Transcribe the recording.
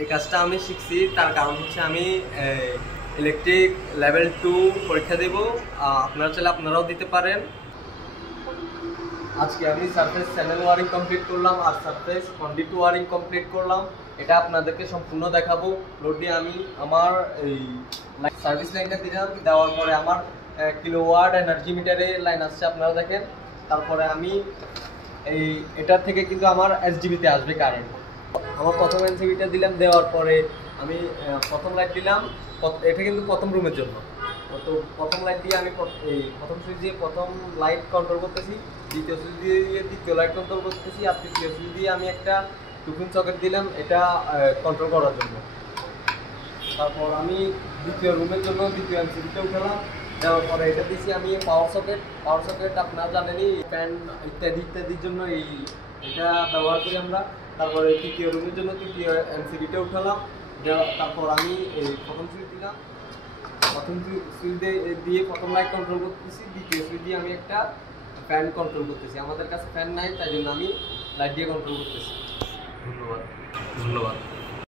এই কাজটা আমি শিখছি, তার কারণ হচ্ছে আমি ইলেকট্রিক লেভেল 2 পরীক্ষা দেব। আপনারা চাইলে আপনারাও দিতে পারেন। আজকে আমি সারফেস চ্যানেল ওয়ারিং কমপ্লিট করলাম আর সারফেস কন্ডিট ওয়ারিং কমপ্লিট করলাম। এটা আপনাদেরকে সম্পূর্ণ দেখাবো। লোড দিয়ে আমি আমার এই সার্ভিস লাইনটা দিলাম, দেওয়ার পরে আমার কিলোওয়াট এনার্জি মিটারে লাইন আসছে, আপনারা দেখেন। তারপরে আমি এটার থেকে কিন্তু আমার এসডিবিতে আসবে কারেন্ট। আমার প্রথম এনসিবিটা দিলাম, দেওয়ার পরে আমি প্রথম লাইট দিলাম। এটা কিন্তু প্রথম রুমের জন্য। তো প্রথম লাইট দিয়ে আমি প্রথম সুইচ দিয়ে প্রথম লাইট কন্ট্রোল করতেছি, দ্বিতীয় সুইচ দিয়ে দ্বিতীয় লাইট কন্ট্রোল করতেছি, আর তৃতীয় সুইচ দিয়ে আমি একটা টুপিন সকেট দিলাম এটা কন্ট্রোল করার জন্য। তারপর আমি দ্বিতীয় রুমের জন্য দ্বিতীয় এনসিবিটা উঠালাম, দেওয়ার পরে এটা দিয়েছি আমি পাওয়ার সকেট আপনারা জানেনই, ফ্যান ইত্যাদি ইত্যাদির জন্য এটা ব্যবহার করি আমরা। তারপরে তৃতীয় রুমের জন্য তৃতীয় এনসিবিটা উঠালাম, তারপর আমি প্রথম সুইচ দিলাম, প্রথম সুইচ দিয়ে প্রথম লাইট কন্ট্রোল করতেছি, দ্বিতীয় সুইচ দিয়ে আমি একটা ফ্যান কন্ট্রোল করতেছি। আমাদের কাছে ফ্যান নাই, তাই জন্য আমি লাইট দিয়ে কন্ট্রোল করতেছি। ধন্যবাদ।